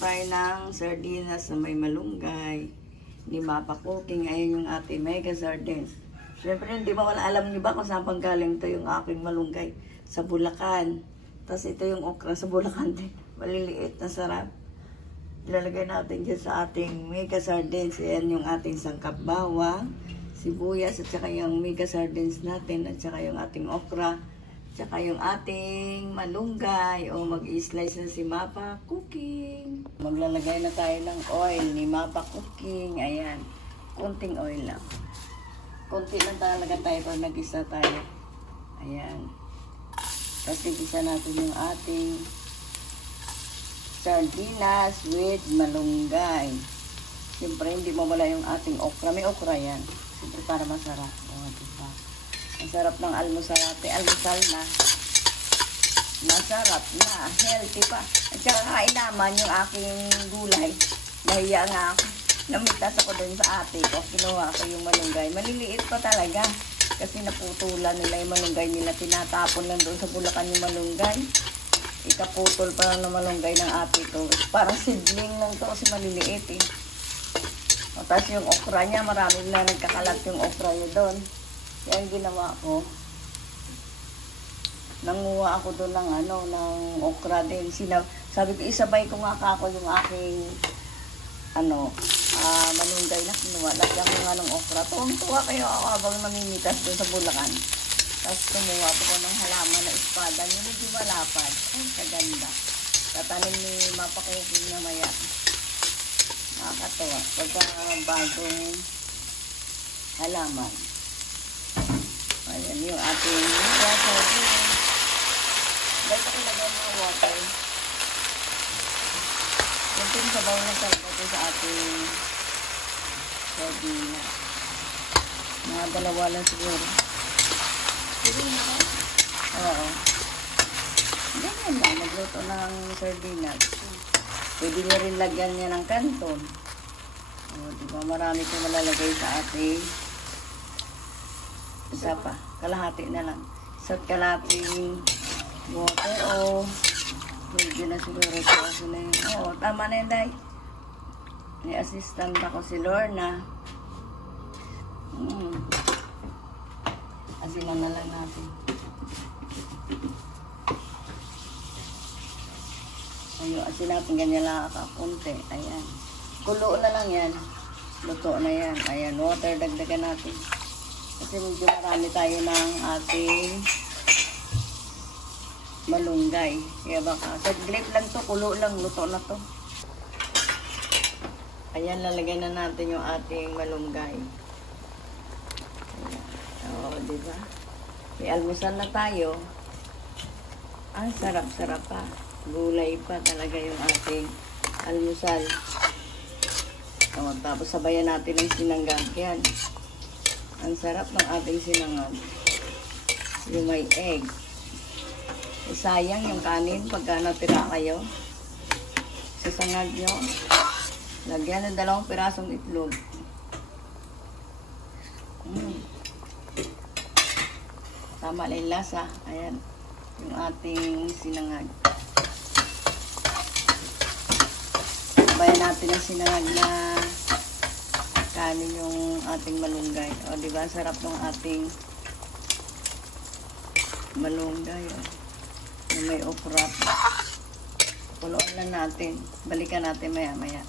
tayo ng sardinas na may malunggay. Ni Mapa Cooking. Ayan yung ating mega sardines. Siyempre, hindi mo wala alam niyo ba kung saan panggaling ito yung aking malunggay? Sa Bulacan. Tapos ito yung okra sa Bulacan din. Maliliit na sarap. Ilalagay natin dyan sa ating mega sardines. Ayan yung ating sangkap bawang, sibuyas, at saka yung mega sardines natin, at saka yung ating okra, at saka yung ating malunggay, o mag-i-slice na si Mapa Cooking. Maglalagay na tayo ng oil ni Mapa Cooking. Ayan, kunting oil lang. Kunti lang talaga tayo pag nag-isa tayo. Ayan. Tapos igisa natin yung ating sardinas with malunggay. Siyempre, hindi mawala yung ating okra. May okra yan. Siyempre, para masarap. O, diba? Ang sarap ng almusal natin. Almusal na. Masarap na. Healthy pa. At saka kain naman yung aking gulay. Nahiya nga ako. Namitas ako dun sa ate ko. Kinuha ko yung malunggay. Maliliit pa talaga. Kasi naputulan nila yung malunggay nila. Tinatapon lang doon sa Bulacan yung malunggay. Ikaputol pa lang ng malunggay ng ate ko. Parang seedling lang to kasi maliliit eh. O, tapos yung okra niya, marami na nagkakalat yung okra niya doon. Kaya yung ginawa ko, nanguha ako doon ng ng okra din. Sabi ko, isabay ko nga ako yung aking malunggay na kinuha. Lagyan ko nga ng okra. Tuwang-tuwa kayo ako habang namimitas doon sa Bulacan. Tapos kumuha ko ng halaman na espada. Yung medyo malapad. Ay, kaganda. Tatanim ni Mapa Cooking na maya. Nakakatawa. Pagka bagong halaman. Ayan yung ating water. Dahil ako lagyan ng water. Kunting sabaw na talaga ito sa ating sardina. Mga dalawa lang siguro. Oo. Ganyan lang, magluto ng sardinas. Pwede nyo rin lagyan niya ng kanton. O, diba, marami kong malalagay sa ating isa pa, kalahati na lang. Isa't kalating water o pwede na siguro ito kasi na yun. Oo, tama na yun, Day. May assistant ako si Lorna. Asinan na lang natin. Ayun, asin natin ganyan lang kakapunti. Ayan. Kulo na lang yan. Luto na yan. Ayan, water dagdagan natin. Kasi medyo marami tayo ng ating malunggay. Kaya baka, sa grape lang to, kulo lang, luto na to. Ayan, lalagay na natin yung ating malunggay. Oo, diba? May almusal na tayo. Ang sarap-sarap pa. Gulay pa talaga yung ating almusal. O, tapos sabayan natin ng sinangag. Yan. Ang sarap ng ating sinangag. Yung may egg. E, sayang yung kanin pagka natira kayo. Sasangag nyo. Lagyan ng 2 pirasong itlog. Tama na yung lasa. Ayan. Yung ating sinangag. Sabayan natin ang sinangag na kanin yung ating malunggay. O, diba? Sarap ng ating malunggay. O. Yung may okra. Puluan lang natin. Balikan natin maya-maya.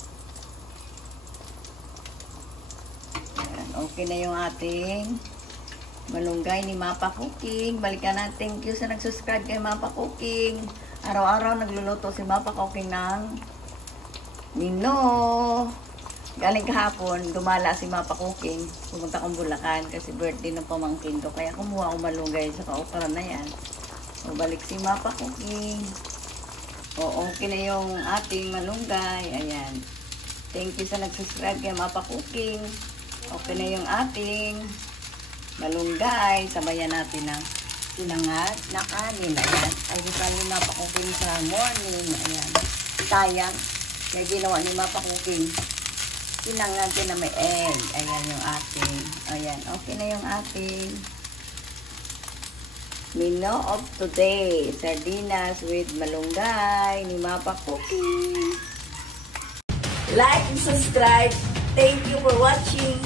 Ayan. Okay na yung ating malunggay ni Mapa Cooking. Balikan natin. Thank you sa nag-subscribe kay Mapa Cooking. Araw-araw nagluluto si Mapa Cooking ng Nino. Galing kahapon, dumala si Mapa Cooking. Pumunta kong Bulacan kasi birthday ng pamangkin ko. Kaya kumuha akong malunggay sa okra na yan. O, balik si Mapa Cooking. O, okay na yung ating malunggay. Ayan. Thank you sa nag-subscribe kay Mapa Cooking. Okay na yung ating malunggay. Sabayan natin ng sinangag na kanin. Ayan. Ay, gusto ni Mapa Cooking sa morning. Ayan. Sayang. Kaya ginawa ni Mapa Cooking. Sinangag din na may egg. Ayan yung ating. Ayan. Okay na yung ating menu of today. Sardinas with malunggay ni Mapa Cooking. like and subscribe. Thank you for watching.